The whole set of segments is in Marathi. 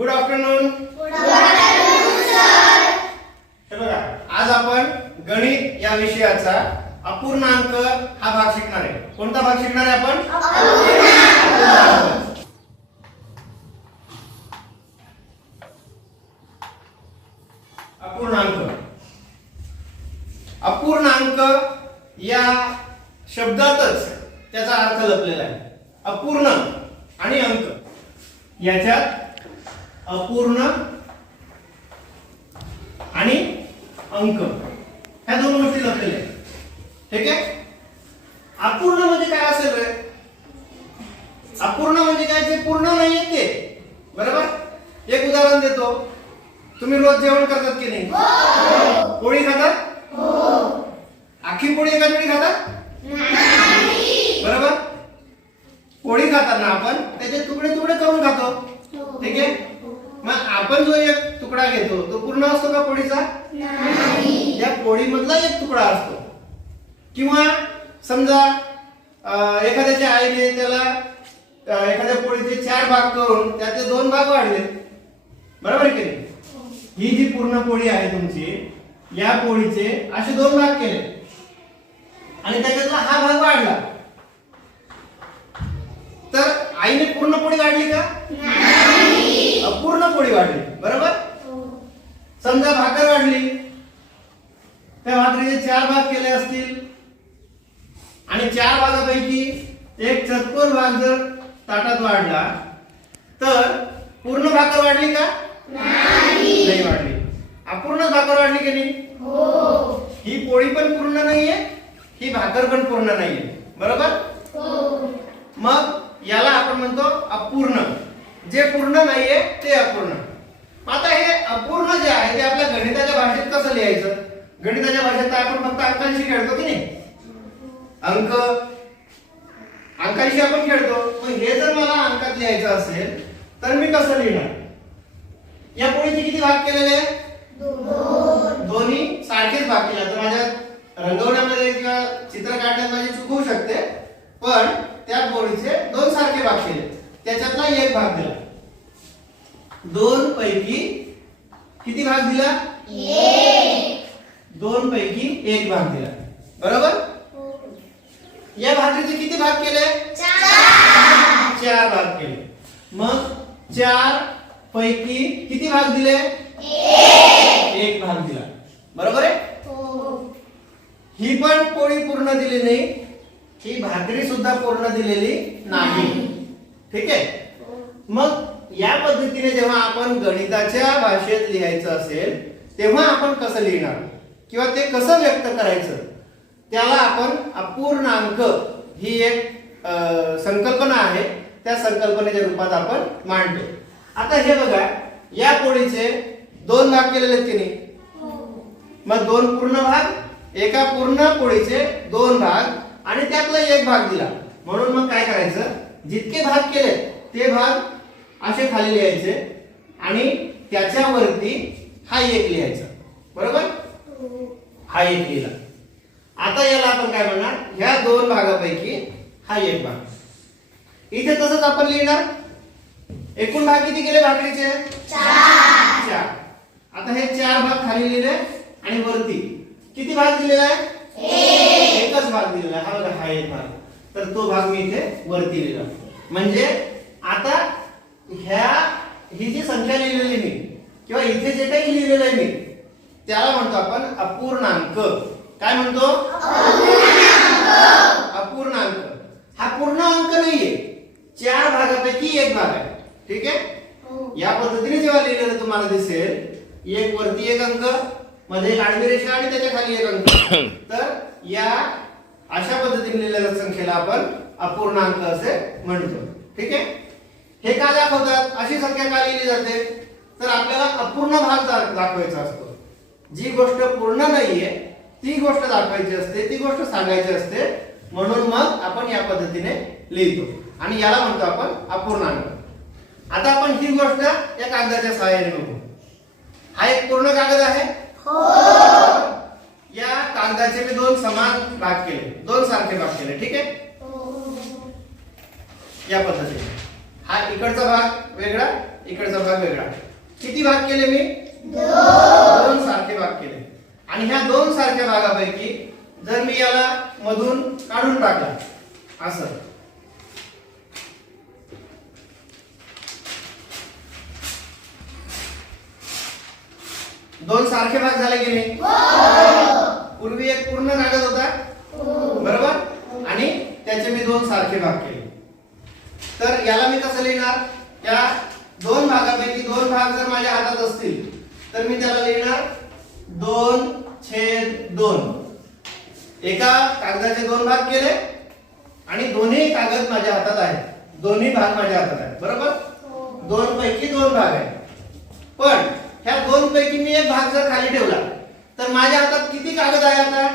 गुड आफ्टरनून हे बघा आज आपण गणित या विषयाचा अपूर्णांक हा भाग शिकणार आहे. कोणता भाग शिकणार आहे आपण? अपूर्णांक. अपूर्णांक अपूर्णांक या शब्दातच त्याचा अर्थ लपलेला आहे. अपूर्ण आणि अंक. याच्यात अपूर्ण आणि अंक. ह्या दोन गोष्टी लपलेल्या आहेत. ठीक आहे? अपूर्ण म्हणजे काय असेल रे? अपूर्ण म्हणजे काय? जे पूर्ण नाहीये ते. बरोबर? एक उदाहरण देतो. तुम्ही रोज जेवण करतात की नाही? पोळी खातात? आखी पोळी एकाच वेळी खातात? बरोबर? पोळी खाताना आपण? त्याचे तुकडे तुकडे करून खातो. ठीक आहे? मग आपण जो एक तुकडा घेतो तो पूर्ण असतो का पोळीचा? या पोळीमधला एक तुकडा असतो. किंवा समजा एखाद्याच्या आईने त्याला एखाद्या पोळीचे चार भाग करून त्याचे दोन भाग वाढले. बरोबर आहे की नाही? ही जी पूर्ण पोळी आहे तुमची या पोळीचे असे दोन भाग केले. आणि त्याच्यातला हा भाग वाढला. तर आईने पूर्ण पोळी वाढली का? अपूर्ण पोळी वाढली. बरोबर? समजा भाकर वाढली. त्या भाकरीचे चार भाग केले असतील. आणि चार भागापैकी एक चतकोर भाग जर ताटात वाढला तर पूर्ण भाकर वाढली का? नाही. वाढली. अपूर्ण भाकर वाढली की नाही? ही. पोळी पण पूर्ण नाहीये ही भाकर पण पूर्ण नाहीये. बरोबर? मग याला आपण म्हणतो अपूर्ण. जे पूर्ण नाहीये ते अपूर्ण. आता हे अपूर्ण जे आहे ते आपल्या गणिताच्या भाषेत कसं लिहायचं? गणिताच्या भाषेत आपण फक्त अंकांशी खेळतो की नाही? अंक. अंकांशी आपण खेळतो. मग हे जर मला अंकात लिहायचं असेल तर मी कसं लिहिणार? या पोळीचे किती भाग केलेले आहे दोन्ही सारखेच भाग केले तर माझ्या रंगवण्यामध्ये किंवा चित्र काढण्यात माझी चूक होऊ शकते पण त्या पोळीचे दोन सारखे भाग केले. त्याच्यातला एक भाग दिला. दोन पैकी किती भाग दिला? दोन पैकी एक भाग दिला. बरोबर? या भाकरीचे किती भाग केले? चार. भाग केले. मग चार पैकी किती भाग दिले? एक. भाग दिला. बरोबर आहे? ही. पण पोळी पूर्ण दिली नाही. ही भाकरी सुद्धा पूर्ण दिलेली नाही. ठीक आहे? मग या पद्धतीने जेव्हा आपण गणिताच्या भाषेत लिहायचं असेल तेव्हा आपण कसं लिहिणार? किंवा ते कसं व्यक्त करायचं? त्याला आपण अपूर्णांक ही एक संकल्पना आहे. त्या संकल्पनेच्या रूपात आपण मांडतो. आता हे बघा या पोळीचे दोन भाग केलेले आहेत की नाही? मग दोन पूर्ण भाग एका पूर्ण पोळीचे दोन भाग आणि त्यातला एक भाग दिला. म्हणून मग काय करायचं? जितके भाग केले ते भाग असे खाली लिहायचे आणि त्याच्यावरती हा एक लिहायचा. बरोबर? हा एक लिहिला. आता याला आपण काय म्हणणार? ह्या दोन भागापैकी हा एक भाग. इथे तसंच आपण लिहिणार? एकूण भाग किती केले भाकरीचे? चार. आता हे चार भाग खाली लिहिले आणि वरती. किती भाग दिलेला आहे? एकच भाग दिलेला आहे. हा बघा हा एक भाग. तर तो भाग मी इथे वरती लिहिला. म्हणजे आता ह्या ही जी संख्या लिहिलेली मी किंवा इथे जे काही लिहिलेलं आहे मी त्याला म्हणतो आपण अपूर्णांक. काय म्हणतो? अपूर्णांक. हा पूर्ण अंक नाहीये. चार भागापैकी एक भाग आहे. ठीक आहे? या पद्धतीने जेव्हा लिहिलेलं तुम्हाला दिसेल एक वरती एक अंकमध्ये एक आडवी रेषा आणि त्याच्याखाली एक अंक. तर या अशा पद्धतीने लिहिलेल्या संख्येला आपण अपूर्णांक असे म्हणतो. ठीक आहे? हे का दाखवतात? अशी संख्या का लिहिली जाते? तर आपल्याला अपूर्ण भाग दाखवायचा असतो. जी गोष्ट पूर्ण नाहीये ती गोष्ट दाखवायची असते ती गोष्ट सांगायची असते. म्हणून मग आपण या पद्धतीने लिहितो. आणि याला म्हणतो आपण अपूर्णांक. आता आपण ही गोष्ट या कागदाच्या सहाय्याने बघू. हा एक पूर्ण कागद आहे? या कागदाचे मी दोन समान भाग केले. दोन सारखे भाग केले. ठीक आहे? या पद्धतीने. हा इकडचा भाग वेगळा इकडचा भाग वेगळा. किती भाग केले मी? दोन. सारखे भाग केले. आणि ह्या दोन सारख्या भागापैकी जर मी याला मधून काढून टाकला असं. दोन सारखे भाग झाले की नाही? पूर्वी एक पूर्ण कागद होता. बरोबर? आणि त्याचे मी दोन सारखे भाग केले. तर याला मी कसं लिहिणार? त्या दोन भागापैकी दोन भाग जर माझ्या हातात असतील तर मी त्याला लिहिणार दोन छेद दोन. एका कागदाचे दोन भाग केले आणि दोन्ही कागद माझ्या हातात आहेत. दोन्ही भाग माझ्या हातात आहेत. बरोबर? दोन पैकी दोन भाग आहेत. पण ह्या दोन पैकी मी एक भाग जर खाली ठेवला तर माझ्या हातात किती कागद आहे आता?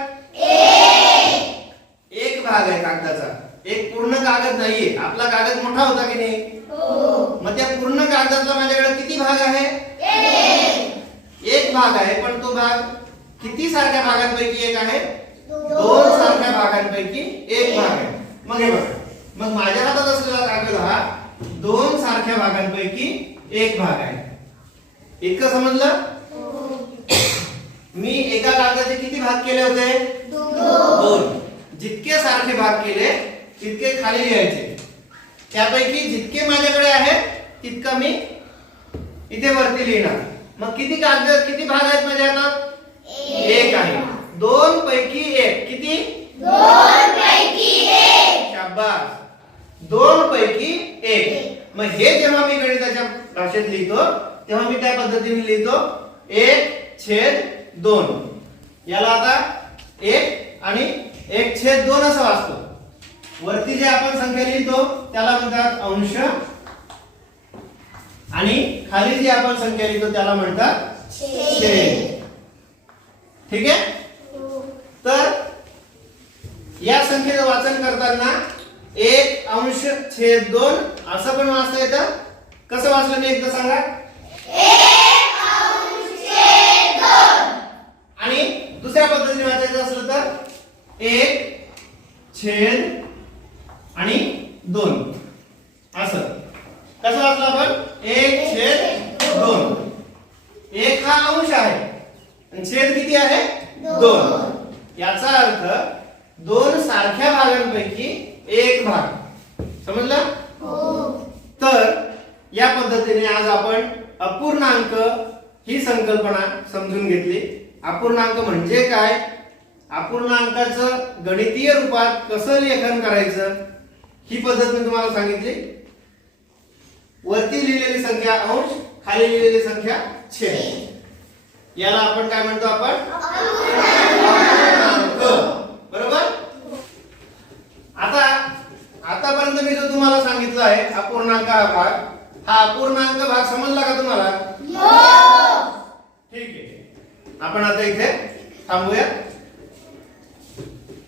एक भाग आहे कागदाचा. एक पूर्ण कागद नाहीये. आपला कागद मोठा होता की नाही? मग त्या पूर्ण कागदातला माझ्याकडे किती भाग आहे? एक. भाग आहे पण तो भाग किती सारख्या भागांपैकी एक आहे? दोन. सारख्या भागांपैकी एक भाग आहे. मग हे बघा. मग माझ्या हातात असलेला कागद हा दोन सारख्या भागांपैकी एक भाग आहे. इतकं समजलं? मी एका कागदाचे किती भाग केले होते? दोन. जितके सारखे भाग केले तितके खाली लिहायचे. त्यापैकी जितके माझ्याकडे आहेत तितका मी इथे वरती लिहिणार. मग किती कागद किती भाग आहेत माझ्या हातात? एक आहे. दोन पैकी एक. किती? शाबास. दोन पैकी एक. मग हे जेव्हा मी गणिताच्या भाषेत लिहितो तेव्हा मी त्या पद्धतीने लिहितो. एक छेद दोन. याला आता एक आणि एक छेद दोन असं वाचतो. वरती जे आपण संख्या लिहितो त्याला म्हणतात अंश. आणि खाली जी आपण संख्या लिहितो त्याला म्हणतात छेद. ठीक आहे? तर या संख्येचं वाचन करताना एक अंश छेद दोन असं पण वाचता येतं. कसं वाचलं मी एकदा सांगा? आणि दुसऱ्या पद्धतीने वाचायचं असलं तर एक छेद आणि दोन. असं. कसं वाचलं आपण? एक छेद दोन. एक हा अंश आहे. आणि छेद किती आहे? दोन. याचा अर्थ दोन सारख्या भागांपैकी एक भाग. समजलं? तर या पद्धतीने आज आपण अपूर्णांक ही संकल्पना समजून घेतली. अपूर्णांक म्हणजे काय? अपूर्णांकाचं गणितीय रूपात कसं लेखन करायचं? ही पद्धत मी तुम्हाला सांगितली. वरती लिहिलेली संख्या अंश खाली लिहिलेली संख्या छेद. याला आपण काय म्हणतो आपण? बरोबर? आता आतापर्यंत मी जो तुम्हाला सांगितलं आहे अपूर्णांक हा भाग हा अपूर्णांक भाग समजला का तुम्हाला? ठीक आहे. आपण आता इथे थांबूया.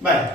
बाय!